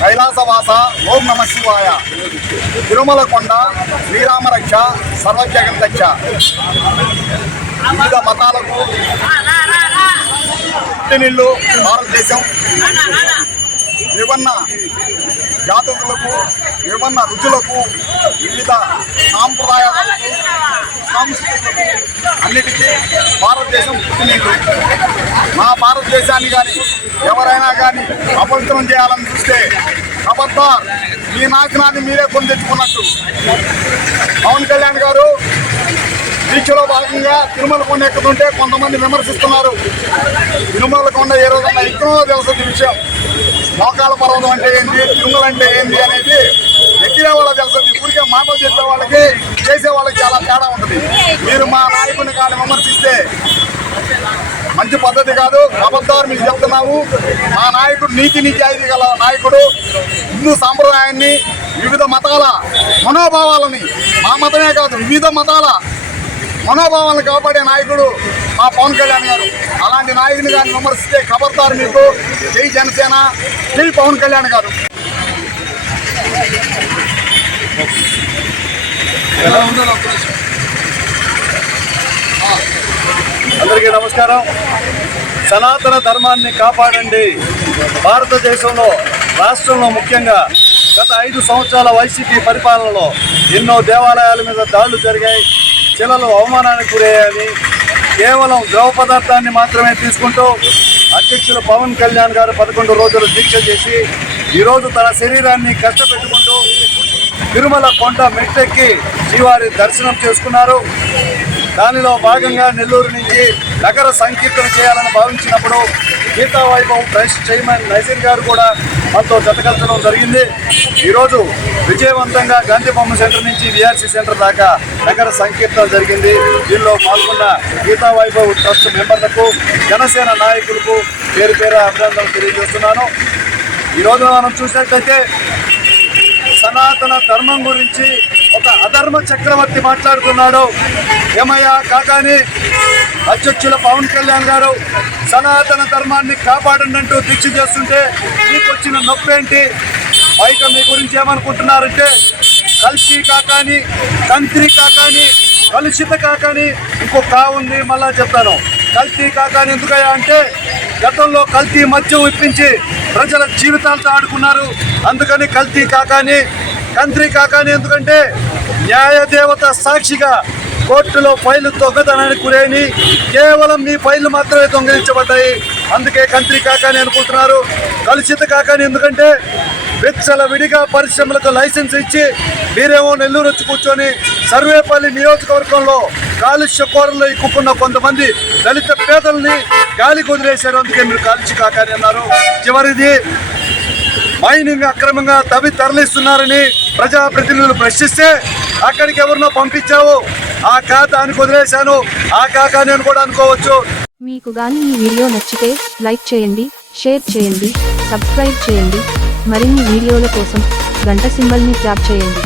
కైలాసవాస ఓం నమ శివాయ. తిరుమల కొండ శ్రీరామ రక్ష రక్ష వివిధ మతాలకు పుట్టినిల్లు భారతదేశం. విభిన్న జాతకులకు విభిన్న రుచులకు వివిధ సాంప్రదాయాలకు సంస్కృతులకు అన్నిటికీ భారతదేశం పుట్టినీళ్ళు మా భారతదేశాన్ని కానీ ఎవరైనా కానీ అపవిత్రం చేయాలని చూస్తే అబద్ధార్ మీ నాశనాన్ని మీరే కొని తెచ్చుకున్నట్టు. పవన్ కళ్యాణ్ గారు దీక్షలో భాగంగా తిరుమల కొండ ఎక్కుతుంటే కొంతమంది విమర్శిస్తున్నారు. తిరుమల కొండ ఏ రోజున ఎక్కువ తెలుసు విషయం. మోకాల పర్వతం అంటే ఏంటి? తిరుమల అంటే ఏంటి అనేది పద్ధతి కాదు. అబద్ధాలు మీకు చెప్తున్నాము. మా నాయకుడు నీతి నిజాయితీ గల నాయకుడు. హిందూ సాంప్రదాయాన్ని వివిధ మతాల మనోభావాలని మా మతమే కాదు వివిధ మతాల మనోభావాలను కాపాడే నాయకుడు మా పవన్ కళ్యాణ్ గారు. అలాంటి నాయకుని గారిని విమర్శిస్తే ఖబర్దారు మీకు. జై జనసేన జై పవన్ కళ్యాణ్ గారు. అందరికీ నమస్కారం. సనాతన ధర్మాన్ని కాపాడండి. భారతదేశంలో రాష్ట్రంలో ముఖ్యంగా గత ఐదు సంవత్సరాల వైసీపీ పరిపాలనలో ఎన్నో దేవాలయాల మీద దాడులు జరిగాయి. శిలలు అవమానానికి గురయ్యాయని కేవలం ద్రవ పదార్థాన్ని మాత్రమే తీసుకుంటూ అధ్యక్షులు పవన్ కళ్యాణ్ గారు పదకొండు రోజులు దీక్ష చేసి ఈరోజు తన శరీరాన్ని కష్టపెట్టుకుంటూ తిరుమల కొండ మెట్టెక్కి శ్రీవారి దర్శనం చేసుకున్నారు. దానిలో భాగంగా నెల్లూరు నుంచి నగర సంకీర్తన చేయాలని భావించినప్పుడు గీతా వైభవ్ ప్రెస్ చైర్మన్ నజీర్ గారు కూడా మనతో జతకల్చడం జరిగింది. ఈరోజు విజయవంతంగా గాంధీ బొమ్మ సెంటర్ నుంచి విఆర్సీ సెంటర్ దాకా నగర సంకీర్తన జరిగింది. దీనిలో పాల్గొన్న గీతా వైభవ్ ట్రస్ట్ మెంబర్లకు జనసేన నాయకులకు పేరు పేరు అభినందనలు తెలియజేస్తున్నాను. ఈరోజు మనం చూసినట్లయితే సనాతన ధర్మం గురించి ఒక అధర్మ చక్రవర్తి మాట్లాడుతున్నాడు. ఏమయ్యా కాకాని అధ్యక్షుల పవన్ కళ్యాణ్ గారు సనాతన ధర్మాన్ని కాపాడండి అంటూ దీక్ష చేస్తుంటే మీకు వచ్చిన నొప్పి ఏంటి బయట మీ గురించి ఏమనుకుంటున్నారంటే కల్తీ కాకాని కంత్రి కాకాని కలుషిత కాకాని ఇంకో కా ఉంది మళ్ళా చెప్తాను. కల్తీ కాకాని ఎందుకయ్యా అంటే గతంలో కల్తీ మద్యం ఇప్పించి ప్రజల జీవితాలతో ఆడుకున్నారు. అందుకని కల్తీ కాకాని కంత్రి కాకాని ఎందుకంటే న్యాయ దేవత సాక్షిగా కోర్టులో ఫైలు దొంగతనానికి గురైని కేవలం మీ ఫైళ్ళు మాత్రమే దొంగిలించబడ్డాయి. అందుకే కంత్రి కాకాని అనుకుంటున్నారు. కలుషిత కాకాని ఎందుకంటే విచ్చల విడిగా పరిశ్రమలకు లైసెన్స్ ఇచ్చి మీరేమో నెల్లూరు వచ్చి కూర్చొని సర్వేపల్లి నియోజకవర్గంలో కాలుష్య కోరల్లో ఇక్కున్న కొంతమంది దళిత పేదల్ని గాలి కుదిరేశారు అందుకే మీరు కాలుష్య కాకాని అన్నారు. చివరిది మైనింగ్ అక్రమంగా తవ్వి తరలిస్తున్నారని ప్రజాప్రతినిధులు ప్రశ్నిస్తే అక్కడికి ఎవరినో పంపించావు? ఆ ఖాతానికి వదిలేశాను. ఆ కాక నేను కూడా అనుకోవచ్చు. మీకు గాని ఈ వీడియో నచ్చితే లైక్ చేయండి షేర్ చేయండి సబ్స్క్రైబ్ చేయండి. మరిన్ని వీడియోల కోసం గంట సింబల్ని ట్యాప్ చేయండి.